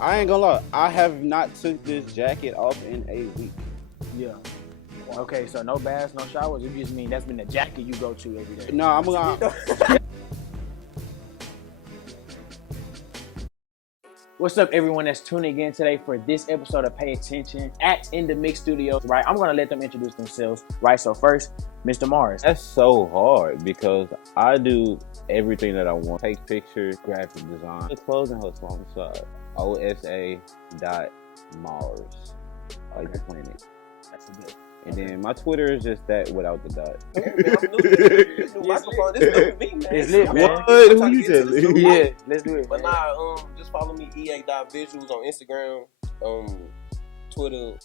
I ain't gonna lie. I have not took this jacket off in a week. Yeah. Okay, so no baths, no showers. You just mean that's been the jacket you go to every day. No, I'm gonna. What's up, everyone that's tuning in today for this episode of Pay Attention at In The Mix Studios, right? I'm gonna let them introduce themselves, right? So first, Mr. Mars. That's so hard because I do everything that I want. Take pictures, graphic design. The clothing hustle on the side. Osa.Mars. Like the planet. That's a good. And then my Twitter is just that without the dot. Man, I'm new to this new microphone. This new to me, man. It's lit, man. What? Who you telling? Yeah, let's do it. But man. nah, just follow me, ea.visuals on Instagram, Twitter,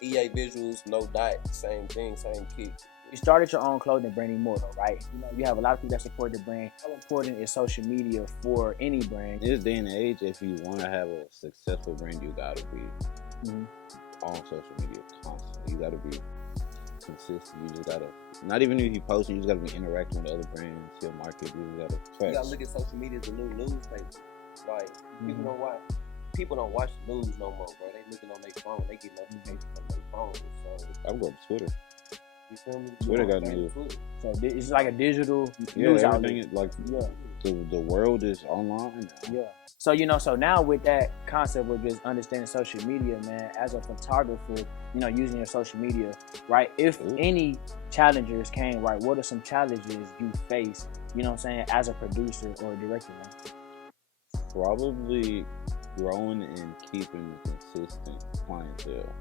ea visuals, no dot, same thing, same kick. You started your own clothing brand Immortal, right? You know, you have a lot of people that support the brand. How important is social media for any brand? In this day and age, if you want to have a successful brand, you gotta be on social media constantly. You gotta be consistent. You just gotta, not even if you posting, you just gotta be interacting with other brands, your market. You just gotta. You gotta look at social media as a new newspaper. Like people don't watch the news no more, bro. They looking on their phone. They get notifications on their phone. So I'm going to Twitter. you feel me? Twitter got news. So it's like a digital Yeah, news everything outlet. is like Yeah. the world is online now. Yeah. So so now with that concept of just understanding social media, man, as a photographer, using your social media, right? If any challengers came, right, what are some challenges you face, as a producer or a director, man? Probably growing and keeping a consistent clientele.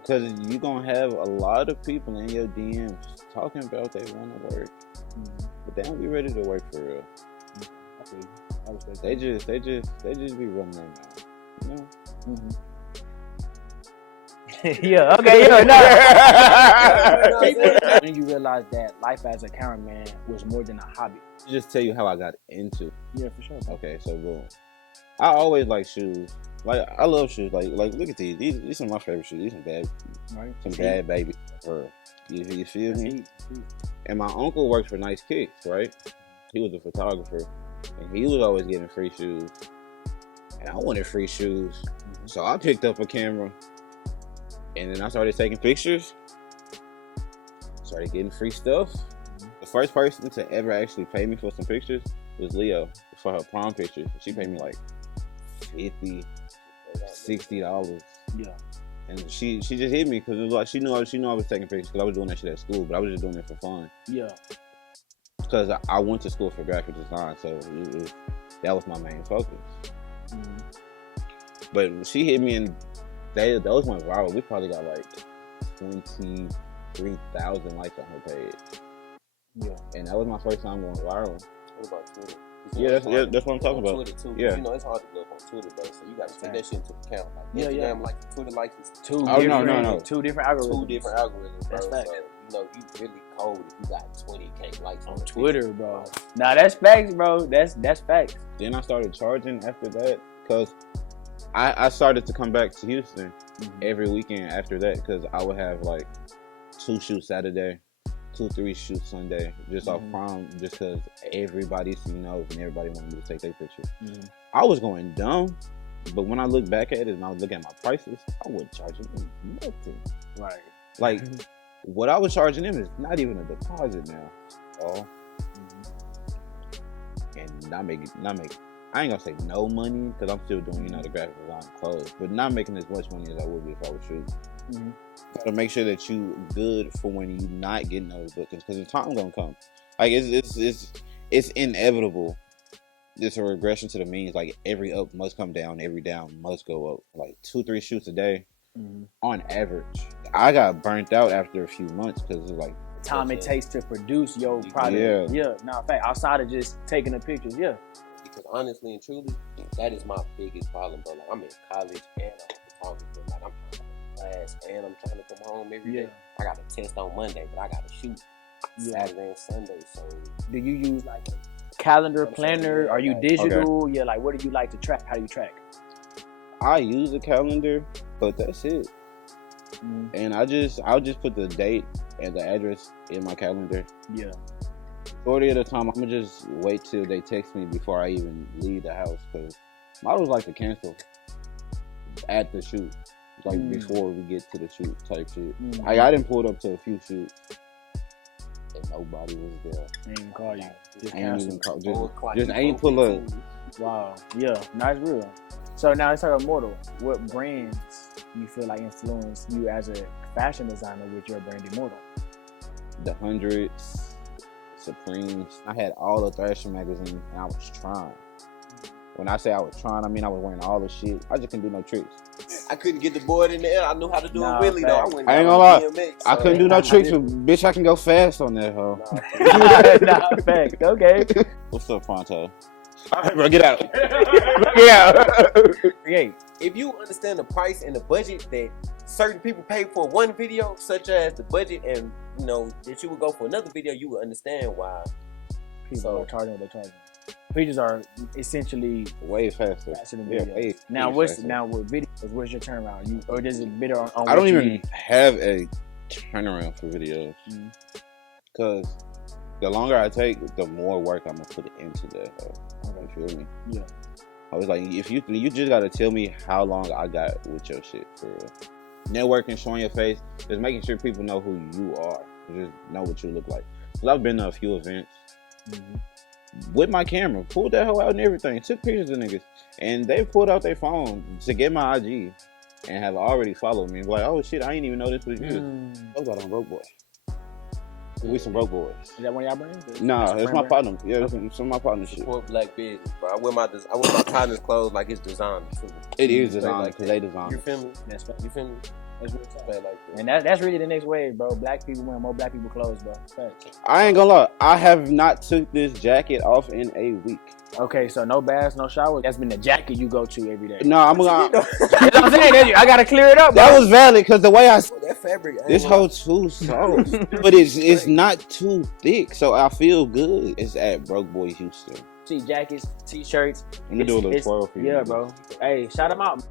Because you're going to have a lot of people in your DMs talking about they want to work, but they don't be ready to work for real. I respect They just be running their mouth, Yeah, okay, yeah, no. When you realize that life as a cameraman was more than a hobby. Just tell you how I got into. Yeah, for sure. Okay, so boom. I always like shoes. Like I love shoes. Like look at these. These are my favorite shoes. These some bad, bad baby. You feel me? And my uncle works for Nice Kicks, right? He was a photographer, and he was always getting free shoes. And I wanted free shoes, so I picked up a camera, and then I started taking pictures. Started getting free stuff. The first person to ever actually pay me for some pictures was Leo for her prom pictures. She paid me like $50, $60. Yeah. And she just hit me because it was like she knew I was taking pictures because I was doing that shit at school, but I was just doing it for fun. Yeah. Because I went to school for graphic design, so that was my main focus. But she hit me and those went viral. We probably got like 23,000 likes on her page. Yeah. And that was my first time going viral. What about Twitter? That's what I'm talking about. Twitter too. Yeah. It's hard to blow up on Twitter, bro. So you got to take that shit into account. Like Instagram, like Twitter likes is two different algorithms. Two different algorithms, bro. That's facts. So you really cold if you got 20K likes on Twitter, bro. Nah, that's facts, bro. That's facts. Then I started charging after that because I started to come back to Houston every weekend after that because I would have like 2 shoots Saturday, 2-3 shoots Sunday, just off prom, just because everybody knows and everybody wanted me to take their picture. I was going dumb, but when I look back at it and I was looking at my prices, I wasn't charging them nothing. Right. Like, what I was charging them is not even a deposit now. Oh. And not make, I ain't gonna say no money, because I'm still doing, the graphic design clothes, but not making as much money as I would be if I was shooting. Gotta make sure that you good for when you not getting those bookings, because the time gonna come. Like it's inevitable. It's a regression to the means. Like every up must come down, every down must go up. Like 2-3 shoots a day on average. I got burnt out after a few months because it's like time it takes to produce your product. Yeah. Nah, in fact, outside of just taking the pictures, Because honestly and truly, that is my biggest problem, bro. Like I'm in college and I'm a photographer. Like I'm trying to class and I'm trying to come home every day. I got a test on Monday, but I got to shoot Saturday and Sunday. So do you use like a calendar, planner? Are you digital? Okay. Yeah, like what do you like to track? How do you track? I use a calendar, but that's it. And I'll just put the date and the address in my calendar. Yeah. Majority of the time, I'm gonna just wait till they text me before I even leave the house, because models like to cancel. at the shoot, like before we get to the shoot type shit. I didn't pull up to a few shoots and nobody was there. Ain't even call you. Just ain't even cancel. call. Just ain't pull up. Wow. Yeah. Nice, real. So now let's talk about Immortal. What brands you feel like influenced you as a fashion designer with your brand Immortal? The Hundreds, Supremes. I had all the Thrasher magazines and I was trying. When I say I was trying, I mean I was wearing all the shit. I just couldn't do no tricks. I couldn't get the board in the air. I knew how to do it really though. I ain't gonna lie. I couldn't do no tricks, but bitch, I can go fast on that hoe. Nah, fact. Okay. What's up, Pronto? All right, bro, get out. Get out. Okay. If you understand the price and the budget that certain people pay for one video, such as the budget, and you know that you would go for another video, you would understand why people are charging what they're charging. Videos are essentially way faster than videos. Now with videos, what's your turnaround? Or does it better on I don't even have a turnaround for videos. Because the longer I take, the more work I'm gonna put into that. You feel me? Yeah. I was like, if you just gotta tell me how long I got with your shit for real. Networking, showing your face, just making sure people know who you are, just know what you look like. Cause I've been to a few events with my camera, pulled that hoe out and everything, took pictures of niggas, and they pulled out their phone to get my IG and have already followed me. Like, oh shit, I ain't even know this was you. I was on Broke Boy. We some broke boys. Is that one of y'all brands? Nah, it's my partner. Yeah, it's some of my partner shit. Support black business, bro. I wear my partner's clothes like it's designed. It is designed because they designed. You feel me? That's fact. You feel me? That's really fact. Like that. And that's really the next wave, bro. Black people wearing more black people clothes, bro. Fact. I ain't gonna lie. I have not took this jacket off in a week. Okay, so no baths, no showers. That's been the jacket you go to every day. No, I'm gonna. That's what I'm saying. I gotta clear it up, bro. That was valid because the way that fabric. This whole too soft, but it's not too thick, so I feel good. It's at Broke Boy Houston. See jackets, t-shirts. Let me do a little twirl for you. Yeah, bro. Hey, shout them out.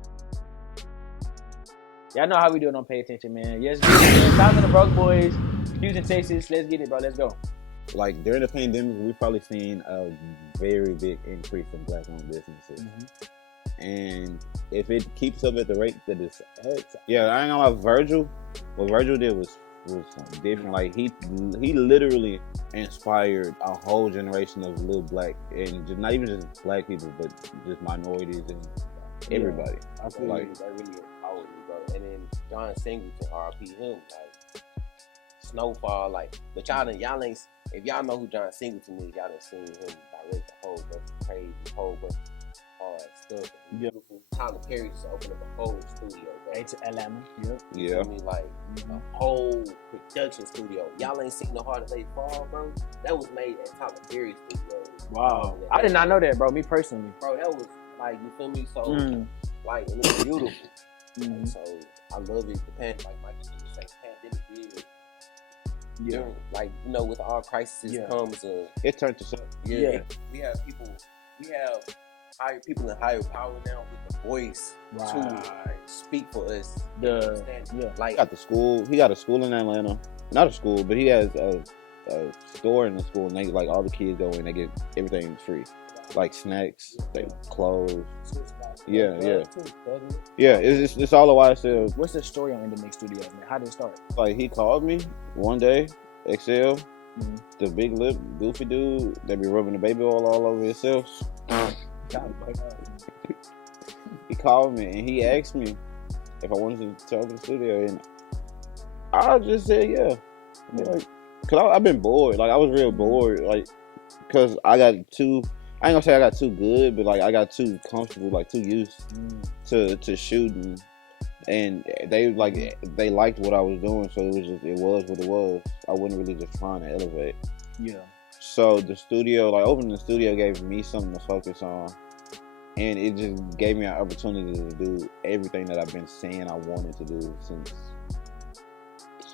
Y'all know how we do it on Pay Attention, man. Yes, shout out to the Broke Boys, Houston, Texas. Let's get it, bro. Let's go. Like during the pandemic, we've probably seen a very big increase in black-owned businesses. And if it keeps up at the rate that it's at, yeah, I ain't gonna lie, Virgil, what Virgil did was something different. Like he literally inspired a whole generation of little black, and just not even just black people, but just minorities and everybody. I feel like that really empowered me, bro. And then John Singleton, R.I.P. him, like Snowfall, like, but y'all ain't. If y'all know who John Singleton is, y'all done seen him direct a whole bunch of crazy, whole bunch of hard stuff. Beautiful. Tyler Perry just opened up a whole studio, bro. To Atlanta. Yeah. I mean, like, a whole production studio. Y'all ain't seen The Heart of Lady Fall, bro? That was made at Tyler Perry studio. Wow. I did not know that, bro. Me personally. Bro, that was, like, you feel me? So, like, and it's beautiful. Like, so, I love it. Like Michael just say, pandemic did. Yeah, like, you know, with all crises comes it turned to something. Yeah. We have higher people in higher power now with the voice to speak for us. Like he got a school in Atlanta. Not a school, but he has a store in the school, and they, like, all the kids go in, they get everything free. Like snacks, clothes. Yeah. It's all a YSL. What's the story on Endemic Studios, man? How did it start? Like, he called me one day, XL, the big lip, goofy dude that be rubbing the baby oil all over himself. He called me and he asked me if I wanted to talk in the studio, and I just said yeah. Like, cause I've been bored. Like, I was real bored. Like, cause I got too. I ain't gonna say I got too good, but like I got too comfortable, like too used to shooting, and they liked what I was doing, so it was what it was. I wasn't really just trying to elevate. Yeah. So the studio, like opening the studio, gave me something to focus on, and it just gave me an opportunity to do everything that I've been saying I wanted to do since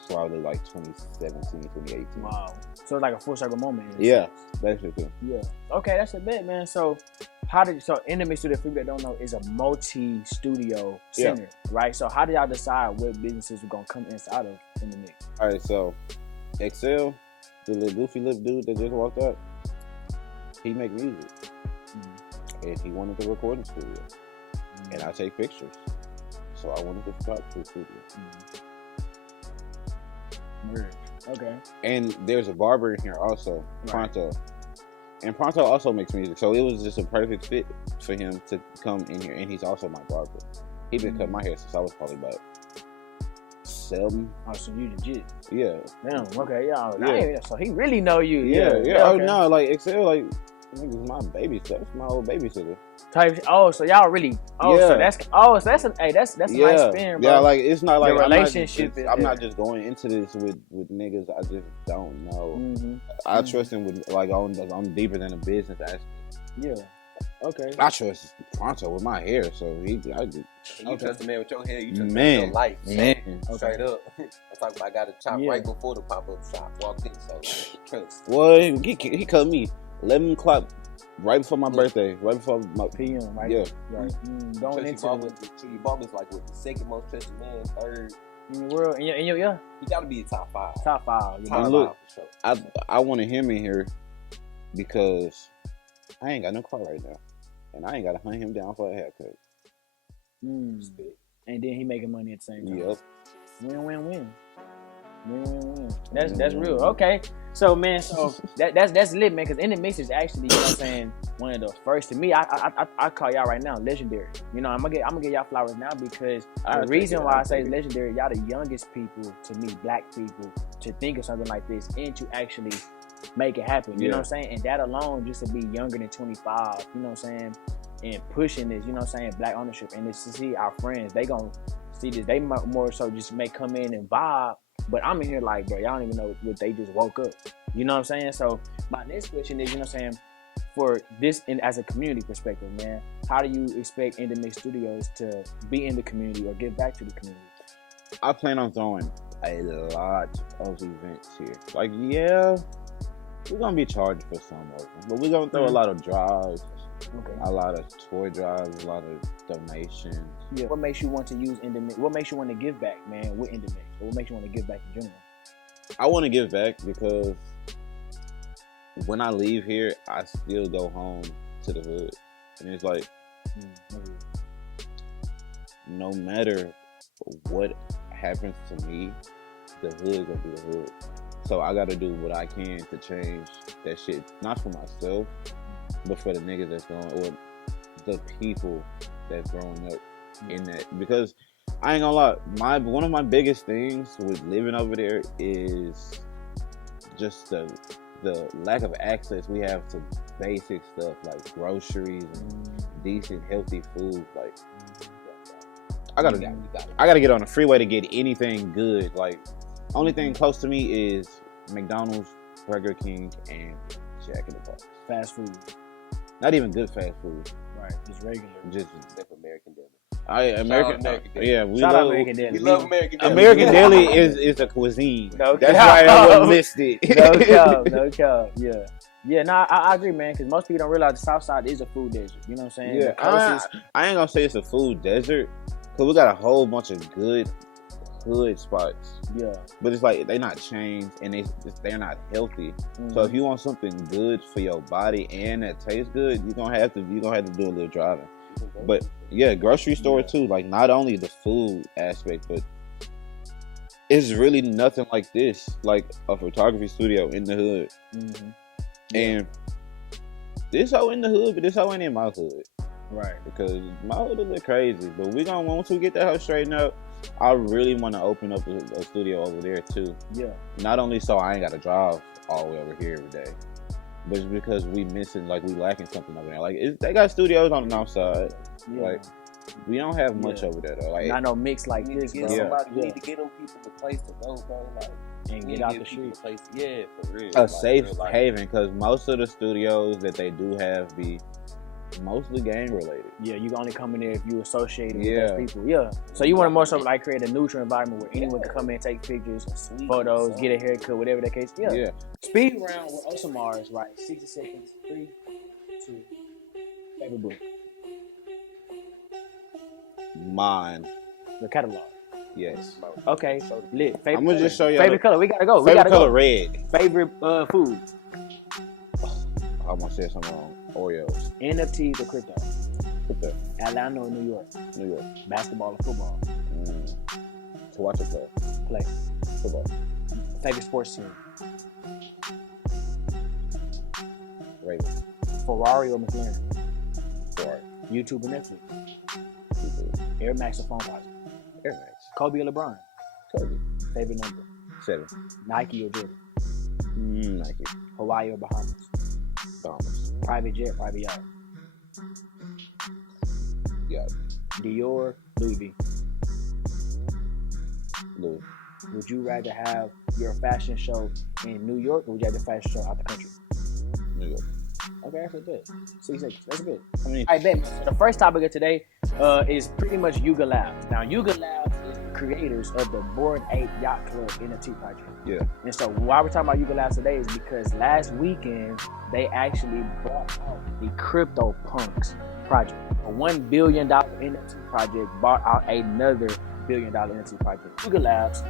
probably like 2017, 2018. Wow. So it's like a full circle moment. Yeah, basically. Yeah. Okay, that's a bit, man. So Endemic Studio, for people that don't know, is a multi-studio center, right? So how did y'all decide what businesses were gonna come inside of Endemic? All right, so XL, the little goofy lip dude that just walked up, he make music, and he wanted to record in the studio, and I take pictures. So I wanted to photography studio. Weird. Okay. And there's a barber in here also, Pronto. And Pronto also makes music, so it was just a perfect fit for him to come in here. And he's also my barber. He been cutting my hair since I was probably about 7. Oh, so you legit? Yeah. Damn. Okay. Yeah. So he really know you. Yeah. Okay. Oh no, like Excel, like niggas my babysitter. That's my old babysitter. So y'all really. So that's a nice spin, bro. Yeah, like it's not like the relationship. I'm not just going into this with niggas I just don't know. I trust him with like I'm deeper than a business aspect. Yeah. Okay. I trust Pronto with my hair, so you trust the man with your hair, you trust man. your life. Man. Straight up. I'm talking about I got a chop right before the pop-up shop walked in, so trust. Well, he cut me 11 o'clock right before my birthday, right before my PM, right? Yeah. Right. Going into Bobby's like what, the second most trusted man, third in the world. In your he gotta be a top 5. Top 5. Look, for sure. I wanted him in here because I ain't got no car right now. And I ain't got to hunt him down for a haircut. And then he making money at the same time. Yep. Win. That's real. Okay. So man, that's lit, man. Because In the Mix is actually, you know what I'm saying, one of the first to me. I call y'all right now legendary. You know, I'm gonna get y'all flowers now because the reason why I say legendary, y'all the youngest people to me, black people, to think of something like this and to actually make it happen. You know what I'm saying? And that alone, just to be younger than 25, you know what I'm saying, and pushing this, you know what I'm saying, black ownership, and it's to see our friends, they gonna see this. They more so just may come in and vibe, but I'm in here like, bro, y'all don't even know what they just woke up. You know what I'm saying? So my next question is, you know what I'm saying, for this and as a community perspective, man, how do you expect In the Mix Studios to be in the community or give back to the community? I plan on throwing a lot of events here. Like, we're gonna be charged for some of them, but we're gonna throw a lot of drives, a lot of toy drives, a lot of donations. Yeah. What makes you want to use In the Mix? What makes you want to give back, man, with In the Mix? What makes you want to give back in general? I want to give back because when I leave here, I still go home to the hood, and it's like, no matter what happens to me, the hood gonna be the hood. So I gotta do what I can to change that shit, not for myself, but for the niggas that's growing, or the people that's growing up in that. Because I ain't gonna lie, one of my biggest things with living over there is just the lack of access we have to basic stuff like groceries and decent, healthy food. Like, I gotta get on the freeway to get anything good. Like, only thing close to me is McDonald's, Burger King, and Jack in the Box. Fast food. Not even good fast food. Right, just regular. Just except American Deli. American Deli. Yeah, we love American Deli. We love American Deli. American Deli is a cuisine. No That's why I was listed. No cap. Yeah. Yeah, no, I agree, man, because most people don't realize the South Side is a food desert. You know what I'm saying? Yeah, I ain't gonna say it's a food desert, because we got a whole bunch of good hood spots. Yeah. But it's like, they not chains, and they're not healthy. So if you want something good for your body and that tastes good, you're gonna have to do a little driving. But yeah, grocery store too. Like, not only the food aspect, but it's really nothing like this, like a photography studio in the hood. And this hoe in the hood, but this hoe ain't in my hood. Right. Because my hood is a little crazy. But we gonna, once we get that hoe straightened up, I really want to open up a studio over there too. Yeah. Not only so I ain't got to drive all the way over here every day, but it's because we lacking something over there. Like, they got studios on the north side. Yeah. Like, we don't have much over there though. Like, not no mix like this, bro. We need to get them people a place to go, bro. Like, and get out the street. Yeah, for real. A safe haven, because most of the studios that they do have be mostly gang related. Yeah, you can only come in there if you associated with those people. Yeah. So you want to more so like create a neutral environment where anyone can come in and take pictures, photos, get a haircut, whatever the case. Yeah. Speed round with Osa Mars, right? 60 seconds. 3, 2. Favorite book. Mine. The catalog. Yes. Okay. Lit. Favorite I'm gonna just show you. Favorite color. We gotta go. Favorite color, red. Favorite food. I want to say something wrong. Oreos. NFTs or crypto? What's that? Atlanta or New York? New York. Basketball or football? To watch it play. Play. Football. Favorite sports team? Ravens. Ferrari or McLaren? Ferrari. YouTube or Netflix? YouTube. Air Max or Phone Project? Air Max. Kobe or LeBron? Kobe. Favorite number? 7. Nike or Jordan? Nike. Hawaii or Bahamas? Bahamas. Private jet, private yacht? Yeah. Dior, Louis V? Louis. Would you rather have your fashion show in New York or would you have your fashion show out the country? New York. Okay, that's good. 6 seconds. That's good. I mean, all right, Ben. So the first topic of today is pretty much Yuga Labs. Now, Yuga Labs is the creators of the Bored Ape Yacht Club NFT project. Yeah. And so why we're talking about Yuga Labs today is because last weekend they actually bought out the CryptoPunks project. A $1 billion NFT project bought out another $1 billion NFT project. Yuga Labs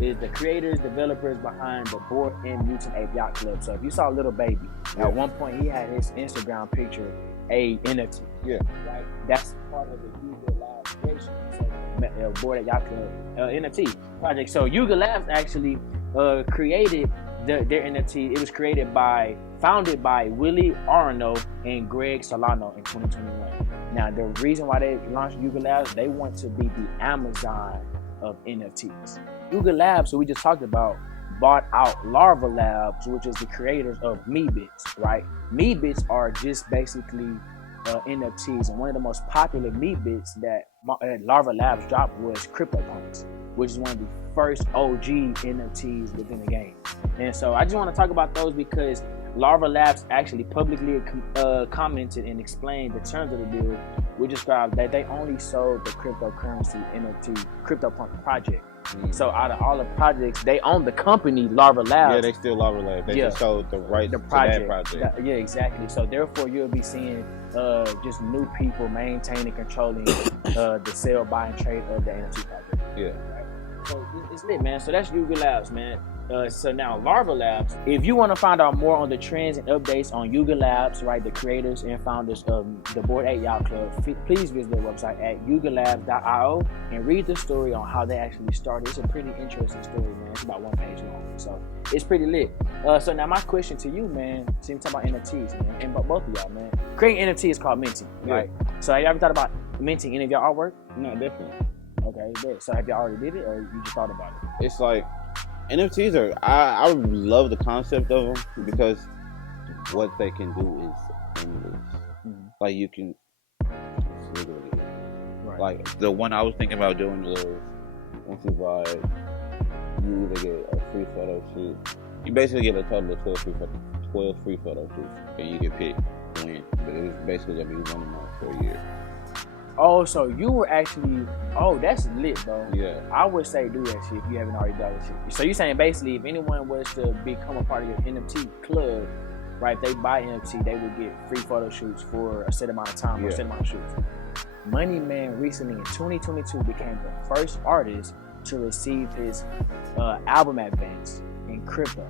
is the creators, developers behind the Bored and Mutant Ape Yacht Club. So if you saw Little Baby, at one point he had his Instagram picture a NFT. Yeah. Right? That's part of the Yuga Labs creation. So Bored Ape Yacht Club NFT project. So Yuga Labs actually created their NFT. It was founded by Willie Arno and Greg Solano in 2021. Now, the reason why they launched Yuga Labs, they want to be the Amazon of NFTs. Yuga Labs, who we just talked about, bought out Larva Labs, which is the creators of MeBits, right? MeBits are just basically NFTs, and one of the most popular MeBits that Larva Labs dropped was CryptoPunks, which is one of the first OG NFTs within the game. And so I just want to talk about those because Larva Labs actually publicly commented and explained the terms of the deal, which described that they only sold the cryptocurrency NFT CryptoPunk project. So out of all the projects, they own the company Larva Labs. Yeah, they still Larva Labs. They just sold the rights to that project. Yeah, exactly. So therefore, you'll be seeing just new people maintaining, controlling the sale, buy, and trade of the NFT project. Yeah. Right? So it's lit, man. So that's Yuga Labs, man. So now Larva Labs, if you want to find out more on the trends and updates on Yuga Labs, right, the creators and founders of the Bored Ape Yacht Club, please visit their website at yugalabs.io and read the story on how they actually started. It's a pretty interesting story, man. It's about 1 page long, so it's pretty lit. So now my question to you, man, so you talk about NFTs, man, and both of y'all, man. Creating NFT is called minting, right? So have you ever thought about minting any of your artwork? No, definitely. Okay, so have you already did it, or you just thought about it? It's like NFTs are. I love the concept of them because what they can do is endless. Like you can literally, like the one I was thinking about doing was once you buy, you either get a free photo shoot. You basically get a total of 12 free photo shoots, and you get picked when. But it was basically gonna be 1 month for a year. Oh, so you were actually, that's lit, bro. Yeah. I would say do that shit if you haven't already done that shit. So you're saying basically if anyone was to become a part of your NFT club, right, if they buy NFT, they would get free photo shoots for a set amount of time or a set amount of shoots. Money Man recently in 2022 became the first artist to receive his album advance in crypto.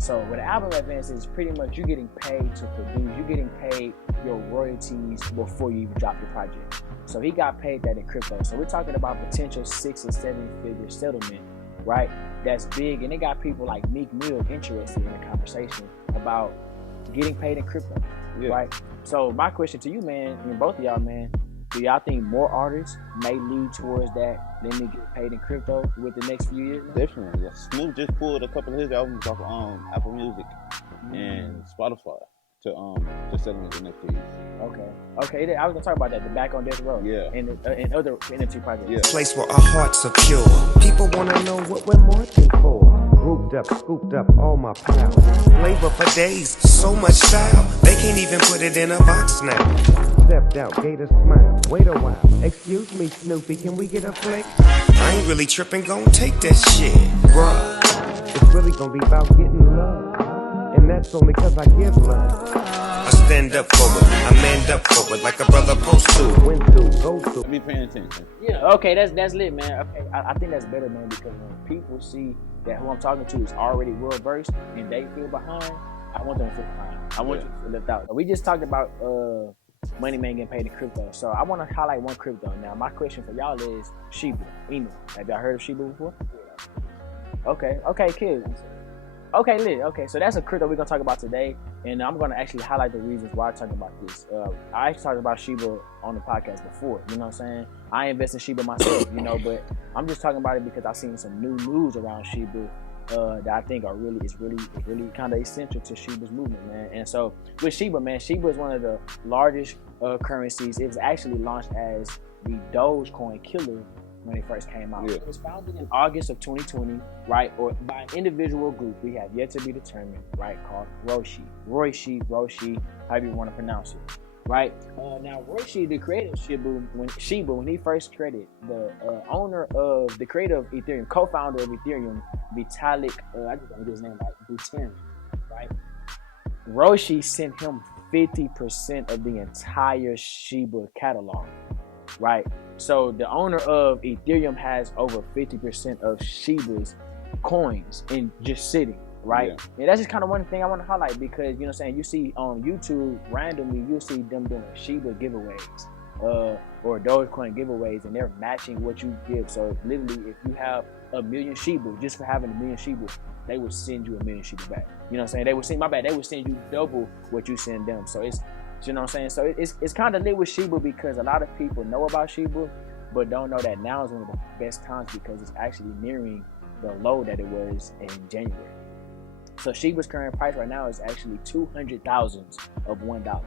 So what an album advance is pretty much you getting paid to produce, you getting paid your royalties before you even drop your project. So he got paid that in crypto. So we're talking about potential 6 or 7 figure settlement, right? That's big. And it got people like Meek Mill interested in the conversation about getting paid in crypto, right? So my question to you, man, and both of y'all, man, do y'all think more artists may lead towards that than they get paid in crypto with the next few years? Definitely. Yeah. Snoop just pulled a couple of his albums off Apple Music and Spotify to sell them as NFTs. Okay. I was gonna talk about that. The Back on Death Row. Yeah. And other NFT projects. Yeah. Place where our hearts are pure. People wanna know what we're marching for. Grouped up, scooped up all my pals. Flavor for days, so much style. They can't even put it in a box now. Stepped out, gave a smile. Wait a while. Excuse me, Snoopy, can we get a flick? I ain't really tripping, gon' take that shit, bruh. It's really gonna be about getting love. And that's only cause I give love. I stand up for it, I man up for it like a brother supposed to. When to, go to. Be paying attention. Yeah, okay, that's lit, man. Okay, I think that's better, man, because when people see that who I'm talking to is already well versed and they feel behind, I want them to feel behind. I want you to feel left out. We just talked about money man getting paid in crypto. So I want to highlight one crypto. Now, my question for y'all is Shiba Inu. Have y'all heard of Shiba before? Okay, kids. Okay, lit. Okay, so that's a crypto we're gonna talk about today, and I'm gonna actually highlight the reasons why I'm talking about this. I actually talked about Shiba on the podcast before. You know what I'm saying? I invest in Shiba myself, you know, but I'm just talking about it because I've seen some new news around Shiba that I think are really kind of essential to Shiba's movement, man. And so with Shiba, man, Shiba is one of the largest currencies. It was actually launched as the Dogecoin killer when it first came out. Yeah. It was founded in August of 2020, right? Or by an individual group we have yet to be determined, right? Called Roshi, however you want to pronounce it, right? Now Roshi, the creator of Shiba, when he first created, the creator of Ethereum, co-founder of Ethereum, Vitalik, I just don't know his name right, Buterin, right? Roshi sent him 50% of the entire Shiba catalog, right? So the owner of Ethereum has over 50% of Shiba's coins in just sitting, right? Yeah. And that's just kind of one thing I want to highlight because, you know what I'm saying, you see on YouTube, randomly, you'll see them doing Shiba giveaways or Dogecoin giveaways, and they're matching what you give. So literally, if you have a million Shiba, just for having a million Shiba, they would send you a million Shiba back. You know what I'm saying? They would send you double what you send them. So it's, you know what I'm saying? So it's kind of lit with Shiba because a lot of people know about Shiba, but don't know that now is one of the best times because it's actually nearing the low that it was in January. So Shiba's current price right now is actually 200,000 of $1,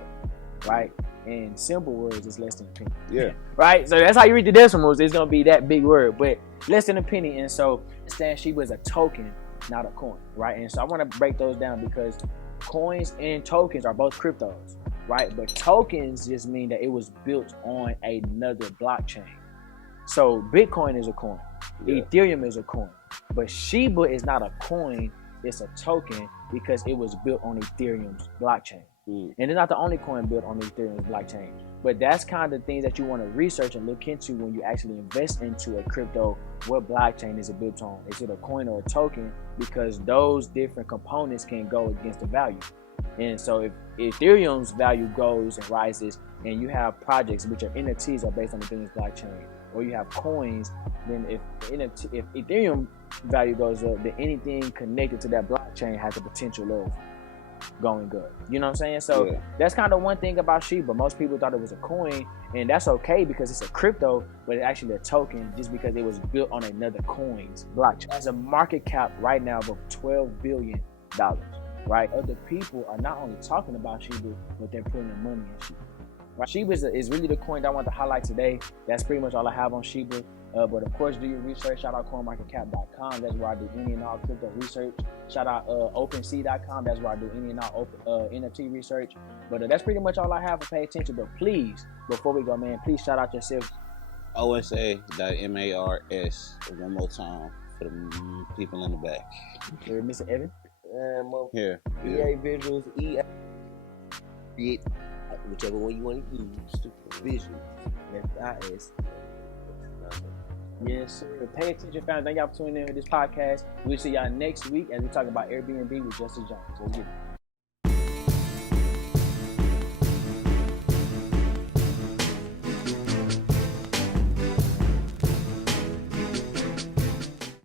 right? In simple words, it's less than a penny. Yeah. Right? So that's how you read the decimals. It's going to be that big word, but less than a penny. And so understand Shiba is a token, not a coin, right? And so I want to break those down because coins and tokens are both cryptos. Right, but tokens just mean that it was built on another blockchain. So Bitcoin is a coin, Ethereum is a coin, but Shiba is not a coin; it's a token because it was built on Ethereum's blockchain. And it's not the only coin built on Ethereum's blockchain. But that's kind of things that you want to research and look into when you actually invest into a crypto. What blockchain is it built on? Is it a coin or a token? Because those different components can go against the value. And so if Ethereum's value goes and rises and you have projects which are NFTs are based on Ethereum's blockchain, or you have coins, then if Ethereum value goes up, then anything connected to that blockchain has the potential of going up. You know what I'm saying? So that's kind of one thing about Shiba. Most people thought it was a coin, and that's okay because it's a crypto, but it's actually a token just because it was built on another coin's blockchain. It has a market cap right now of $12 billion. Right, other people are not only talking about Shiba, but they're putting their money in Shiba. Right? Shiba is really the coin that I want to highlight today. That's pretty much all I have on Shiba. But of course, do your research. Shout out coinmarketcap.com. That's where I do any and all crypto research. Shout out OpenSea.com. That's where I do any and all NFT research. But that's pretty much all I have to pay attention. But please, before we go, man, please shout out yourself. Osa.Mars. One more time for the people in the back. Mr. Evan. Here. EA visuals, EA create whichever one you want to use to visuals. FIS. Yes, sir. Pay attention, fam. Thank y'all for tuning in to this podcast. We'll see y'all next week as we talk about Airbnb with Justice Jones. Let's get it.